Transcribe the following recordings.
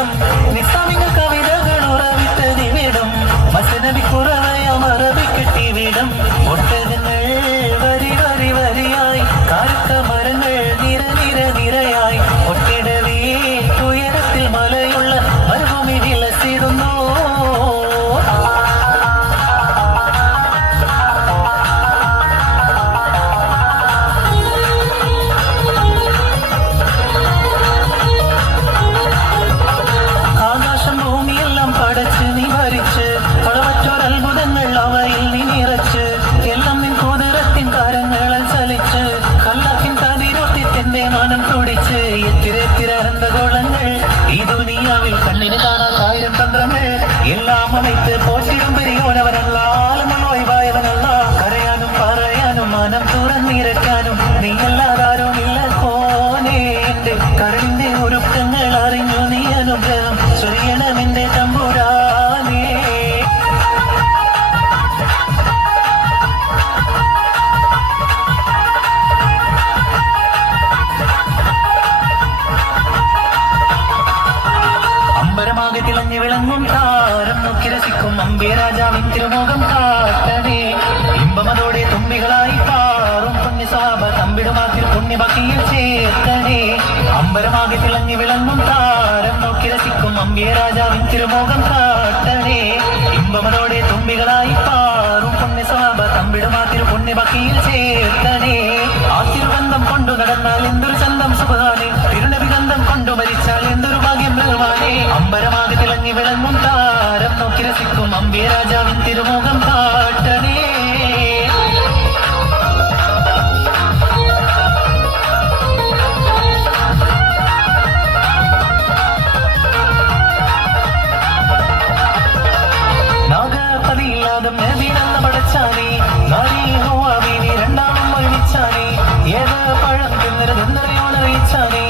നിമിഷം നിസ്സാമിക കവിതകൾ ഉറവിട്ടതിവിടും മസനബി കുറവയാം അറബിക്കെട്ടിവിടും ഒട്ടകങ്ങൾ വരി വരി വരിയായി കാർത്ത മരങ്ങൾ നിര നിര നിരയായി ഒട്ടിടവേ ഉയരത്തിൽ മലയുള്ള മരുഭൂമി വിലസിടുന്നു. ആകാശം ഭൂമിയെല്ലാം പടച്ച് നീ ഭരിച്ച് കളവറ്റോരത്ഭുതങ്ങൾ അവയിൽ നീ നിറച്ച് എല്ലാം നിൻ കുതിരത്തിൻ കാരങ്ങളാൽ ചലിച്ച് കല്ലാക്കിൻ കതിരൊട്ടി തെന്നെ മാനം തുടിച്ച് എത്തിരെത്തിര അനന്തഗോളങ്ങൾ ഈ ദുനിയാവിൽ കണ്ണിന് കാണാത്തായിരം തന്ത്രങ്ങൾ എല്ലാം അമൈത്ത് പോറ്റിടും പെരിയോനവനല്ലാലമനോയ്വായവനല്ല കരയാനും പറയാനും മാനം തുറന്നിരക്കാനും നീയല്ലാതാരും ഇല്ല കോനേ എന്റെ കരളിന്റെ ഒരുക്കങ്ങൾ അറിഞ്ഞു നീ അനുഗ്രഹം ചൊരിയണമെന്റെ തമ്പുരാനേ. അമ്പരമാകെ തിളങ്ങി വിളങ്ങും താരം നോക്കി രസിക്കും അമ്പിയരാജാവിൻ തിരുമുഖം കാട്ടണേ. ഇമ്പമതോടെ തുമ്പികളായി പാറും പുണ്യസാബ തമ്പിടുമാത്തിൽ പുണ്യഭക്തിയിൽ ചേർക്കണേ. അമ്പരമാകെ തിളങ്ങി വിളങ്ങും താരം നോക്കി രസിക്കും അമ്പിയരാജാവിൻ തിരുമുഖം കാട്ടണേ. ഇമ്പമതോടെ തുമ്പികളായി പാറും പുണ്യസാബ തമ്പിടുമാത്തിൽ പുണ്യഭക്തിയിൽ ചേർക്കണേ. ആ തിരുബന്ധം കൊണ്ടു നടന്നാൽ എന്തൊരു ചന്തം സുഖാനെ, തിരുനബിഗന്ധം കൊണ്ടു മരിച്ചാൽ എന്തൊരു ഭാഗ്യം ബഹുമാനെ. അമ്പരമാകെ തിളങ്ങി വിളങ്ങും താരം നോക്കി രസിക്കും അമ്പിയരാജാവിൻ തിരുമുഖം കാട്ടണേ. നാഗപതിയില്ലാതെ നബിനെന്ന പടച്ചാനെ നാരി ഹുവാബിനെ രണ്ടാളും ഒരുമിച്ചാനെ. ഏത് പഴം തിന്നരുതെന്നറിയോനറിയിച്ചാനെ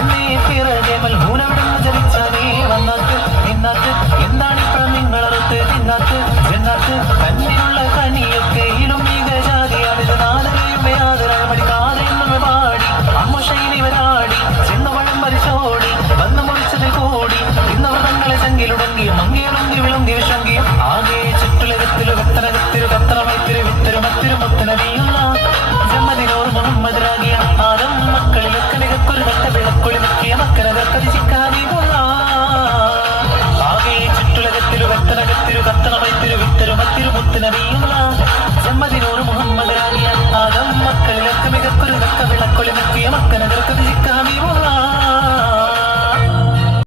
എന്നേ പിറകെ മൽഹൂനവിടുന്ന് ജനിച്ചാനെ. വന്നാക്ക് നിന്നാക്ക് എന്താണിപ്പഴം നിങ്ങളറുത്ത് തിന്നാക്ക് ജന്നാക്ക് കണ്ണിനുള്ള കനിയൊക്കെ ഇലും മിക ജാതിയാണിത് നാലരയുമേ ആദരായ പഠിക്കാതെ എന്നുമേ പാടി അമ്മുഷയിലിവരാടി ചെന്ന പഴം പരിശോടി വന്ന് മുറിച്ചതിൽ കൂടി ഇന്നവർ തങ്ങളെ ചങ്കിലുടങ്ങി മങ്ങിയുടങ്ങി വിളങ്ങി വിഷങ്കി ആകെ ചുറ്റുലകത്തില് ഭക്തനകത്തിരു കത്തറമൈത്തിരു വിത്തരു മത്തിരു മുത്തനബിയും